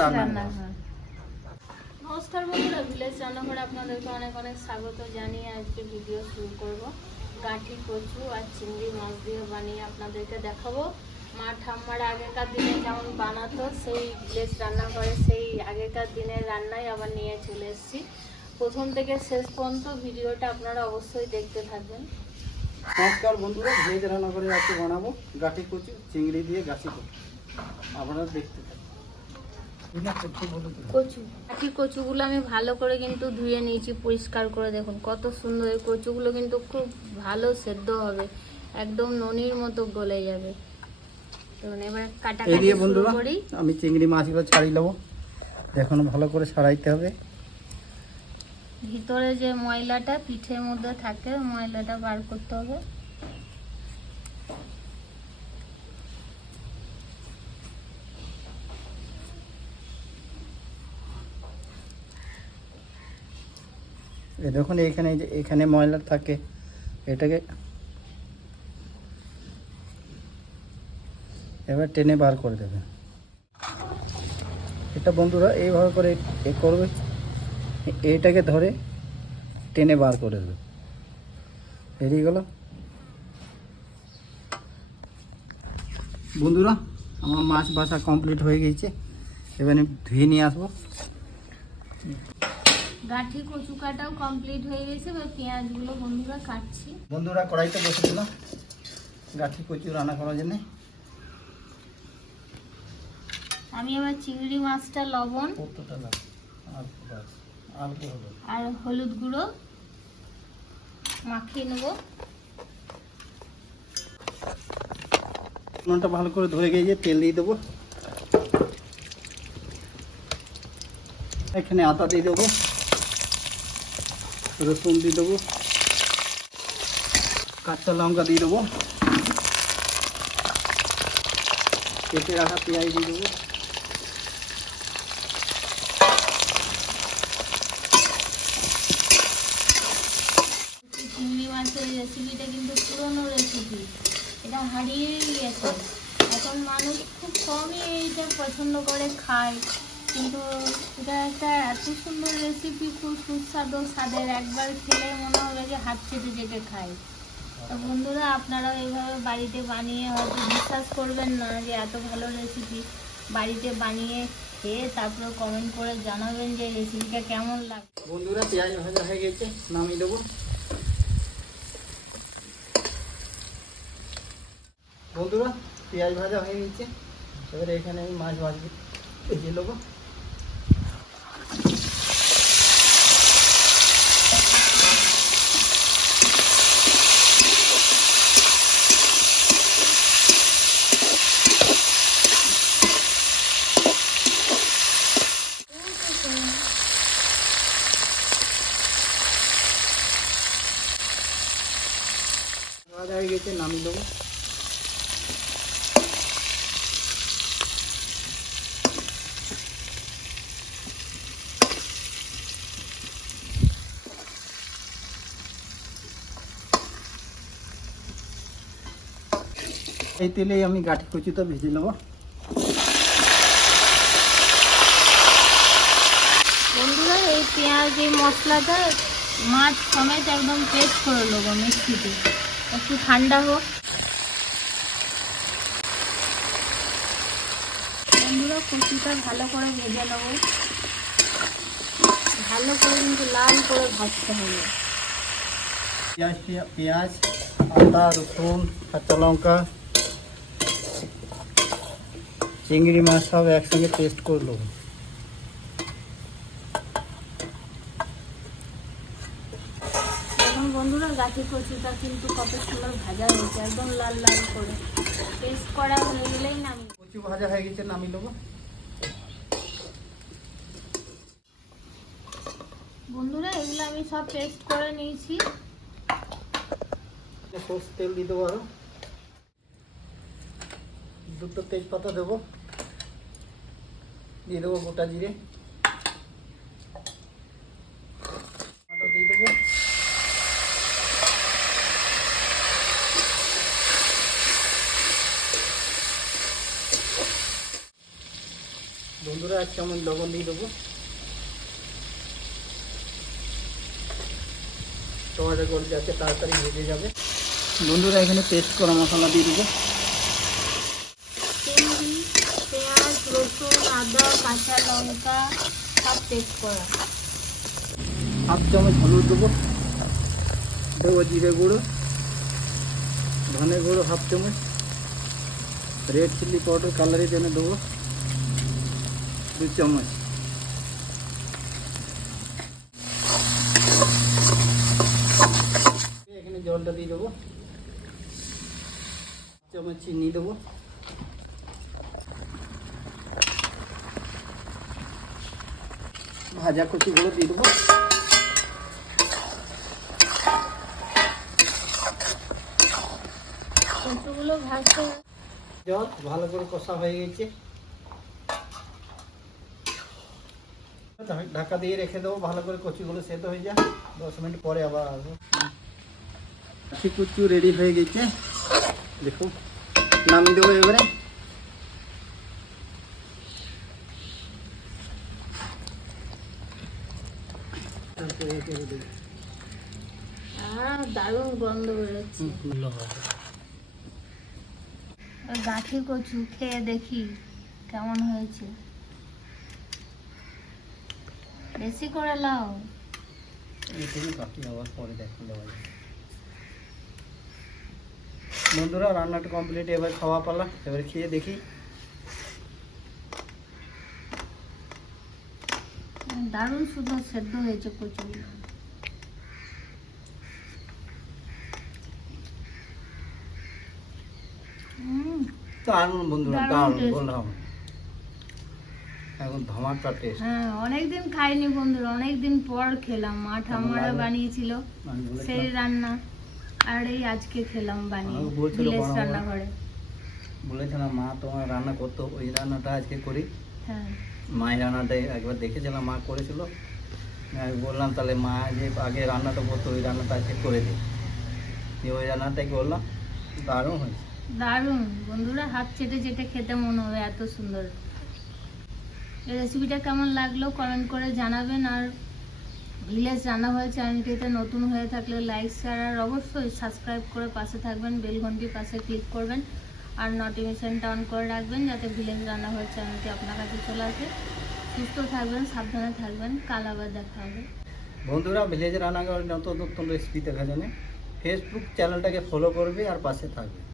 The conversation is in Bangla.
রান্না রান্নাঘর। নমস্কার বন্ধুরা ভিলেজ রান্নাঘরে আপনাদেরকে অনেক অনেক স্বাগত জানিয়ে আজকে ভিডিও শুরু করব। গাঠি কচু আর চিংড়ি মাছ দিয়ে বানিয়ে আপনাদেরকে দেখাবো। মা ঠাম্মার আগেকার দিনে যেমন বানাতো সেই ভিলেজ রান্নাঘরে সেই আগেকার দিনের রান্নাই আবার নিয়ে চলে এসেছি। প্রথম থেকে শেষ পর্যন্ত ভিডিওটা আপনারা অবশ্যই দেখতে থাকবেন। নমস্কার বন্ধুরা ভেজ রান্না করে আজকে বানাবো গাঠি কচু চিংড়ি দিয়ে গাছি কচু। আপনারা দেখতে থাকুন। বিনা কচু কাঠি কচুগুলো আমি ভালো করে কিন্তু ধুয়ে নিয়েছি পরিষ্কার করে দেখুন। কত সুন্দর এই কচুগুলো কিন্তু খুব ভালো সেদ্ধ হবে। একদম ননির মতো গলে যাবে। দেখুন এবার শুরু করি। আমি চিংড়ি মাছগুলো ছাড়িয়ে নেব। এখন ভালো করে ছাড়াইতে হবে। ভিতরে যে ময়লাটা পিঠের মধ্যে থাকে ময়লাটা বার করতে হবে। দেখুন এখানে যে, এখানে ময়লা থাকে। এটাকে এবার টেনে বার করে দেবে এটা বন্ধুরা এইভাবে করে এ করবে। এটাকে ধরে টেনে বার করে দেবে। বেরিয়ে গেল। বন্ধুরা, আমার মাছ বাছা কমপ্লিট হয়ে গেছে। এবারে ধুয়ে নিয়ে আসব। গাঠি কচু কাটাও কমপ্লিট হয়ে গেছে এবার পেঁয়াজগুলো বন্ধুরা কাটছি। বন্ধুরা কড়াইতে বসে দিলাম। গাঠি কচু রান্না করার জন্যে। আমি এবার চিংড়ি মাছটা লবণ আর হলুদ গুঁড়ো মাখিয়ে নেব। নুনটা ভালো করে ধরে গিয়ে তেল দিয়ে দেবো। এখানে আটা দিয়ে দেবো। রসুন দিয়ে দেবো। কাঁচা লঙ্কা দিয়ে দেবো। কেটে রাখা পেঁয়াজ দিয়ে দেবো। হারিয়েই গেছে। এখন মানুষ খুব কমই এইটা পছন্দ করে, খায়। কিন্তু এটা একটা এত সুন্দর রেসিপি খুব সুস্বাদু, স্বাদের। একবার খেলে মনে হবে যে হাত চেটে চেটে খায়। তো বন্ধুরা, আপনারাও এইভাবে বাড়িতে বানিয়ে হয়তো বিশ্বাস করবেন না যে এত ভালো রেসিপি বাড়িতে বানিয়ে খেয়ে তারপরে কমেন্ট করে জানাবেন যে রেসিপিটা কেমন লাগে বন্ধুরা, পেঁয়াজ ভাজা হয়ে গেছে, নামিয়ে দেবো। বন্ধুরা, পেঁয়াজ ভাজা হয়ে গেছে। এবারে এখানে আমি মাছ ভাজবো, ভেজে নেব ভাজা হয়ে গেছে নামিয়ে দেবো এই তেলেই আমি গাঠি কচুটা ভেজে নেব বন্ধুরা এই পেঁয়াজ এই মশলাটা মাছ সমেত একদম পেস্ট করে নেব মিক্সিতে। একটু ঠান্ডা হোক। বন্ধুরা কচুটা ভালো করে ভেজে নেব। ভালো করে কিন্তু লাল করে ভাজতে হবে। পেঁয়াজ পেঁয়া- পেঁয়াজ আদা রসুন কাঁচা লঙ্কা চিংড়ি মাছ সব একসঙ্গে পেস্ট করল। এখন বন্ধুরা কচুটা কিন্তু কত সুন্দর ভাজা হয়েছে একদম লাল লাল করে। পেস্ট করা হয়ে গেলেই নামি। কচু ভাজা হয়ে গেছে নেব। বন্ধুরা এগুলো আমি সব পেস্ট করে নিয়েছি। তেল দিয়ে দেবো আরও। দুটো তেজপাতা দেবো। দিয়ে দেবো গোটা জিরে। দিয়ে দেবো। বন্ধুরা এক চামচ লবণ দিয়ে দেবো। টমেটো করে যাতে তাড়াতাড়ি ভেজে যাবে। বন্ধুরা, এখানে পেস্ট করা মশলা দিয়ে দেবো চিংড়ি পেঁয়াজ রসুন আদা কাঁচা লঙ্কা, সব পেস্ট করা। হাফ চামচ হলুদ দেবো দেবো জিরে গুঁড়ো, ধনে গুঁড়ো হাফ চামচ রেড চিলি পাউডার কালারের জন্য দেবো, দু চামচ। এখানে জলটা দিয়ে দেবো চামচ চিনি দেবো। ভাজা কচিগুলো দিয়ে দেবো। জল ভালো করে কষা হয়ে গেছে। ঢাকা দিয়ে রেখে দেবো ভালো করে কচুগুলো সেদ্ধ হয়ে যায় দশ মিনিট পরে আবার আসব। কাশি কুচু রেডি হয়ে গেছে। দেখুন নামিয়ে দেবো এবারে তারপরে একেবারে দেবো। আর দারুণ গন্ধ বেরোচ্ছে। গাঠি কচু খেয়ে দেখি কেমন হয়েছে। বেশি করে লাও। পরে দেখে বন্ধুরা রান্নাটা কমপ্লিট এবার খাওয়া পালা। এবার খেয়ে দেখি। দারুণ শুধু সেদ্ধ হয়েছে কচুগুলো দারুণ বন্ধুরা দারুণ বললাম। এখন ধামাকা টেস্ট হ্যাঁ অনেকদিন খাইনি বন্ধুরা অনেকদিন পর খেলাম। মা ঠাম্মারা বানিয়েছিল সেই রান্না আর এই আজকে খেলাম বানিয়ে ভিলেজ রান্নাঘরে। বলেছিলাম মা তোমার রান্না করতো ওই রান্নাটা আজকে করি। হ্যাঁ। মায়ের রান্নাটা একবার দেখেছিলাম মা করেছিল। আমি বললাম তাহলে মা যে আগে রান্নাটা করতো ওই রান্নাটা আজকে করে দিই ওই রান্নাটাই করলাম দারুণ হয়েছে। দারুণ। বন্ধুরা, হাত চেটে চেটে খেতে মনে হবে, এত সুন্দর। এই রেসিপিটা কেমন লাগল কমেন্ট করে জানাবেন। আর ভিলেজ রান্নাঘর চ্যানেলটিতে নতুন হয়ে থাকলে লাইক শেয়ার আর অবশ্যই সাবস্ক্রাইব করে পাশে থাকবেন বেল ঘন্টির পাশে ক্লিক করবেন, আর নোটিফিকেশনটা অন করে রাখবেন যাতে ভিলেজ রান্নাঘর চ্যানেলটি আপনার কাছে চলে আসে। সুস্থ থাকবেন, সাবধানে থাকবেন, কাল আবার দেখা হবে। বন্ধুরা, ভিলেজ রান্নাঘর নতুন নতুন রেসিপি দেখা জানে ফেসবুক চ্যানেলটাকে ফলো করবে আর পাশে থাকবে।